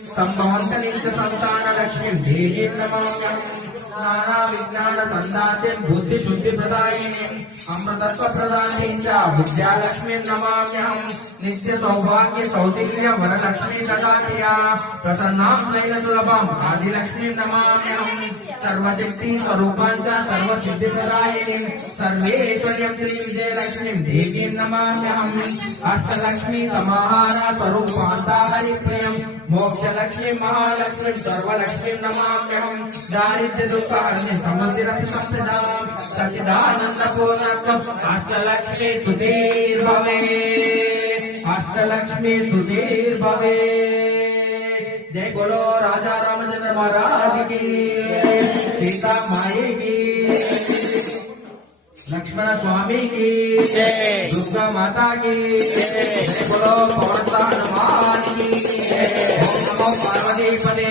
संभवंत नित्य संतान लक्ष्मी देवी नमाम्यहं नाना विज्ञान संदाते बुद्धि शुद्धि प्रदायिनी अमृतत्व प्रदायिनी च विद्या लक्ष्मी नमाम्यहं नित्य सौभाग्य सौशील्य वरलक्ष्मी ददात्या प्रसन्नां नयन सुलभं आदि लक्ष्मी नमाम्यहं सर्वशक्ति स्वरूपांच सर्वसिद्धि प्रदायिनी सर्वेश्वर्यं श्री विजय लक्ष्मी देवी नमाम्यहं अष्टलक्ष्मी समाहार स्वरूपांता हरिप्रियं मोक्ष लक्ष्मी महालक्ष्मी सर्वलक्ष्मी नमाम्यहं दारिद्र्य दुःख हरणे समृद्धिरपि संप्रदां सच्चिदानंद पूर्णत्वम् अष्टलक्ष्मी सुधीर्भवे अष्टलक्ष्मी सुधीर्भवे। जय बोलो राजा रामचंद्र महाराज की, सीता माई की, लक्ष्मण स्वामी की, दुर्गा माता की, जय बोलो पवन हनुमान की, ओम नमो पार्वती पते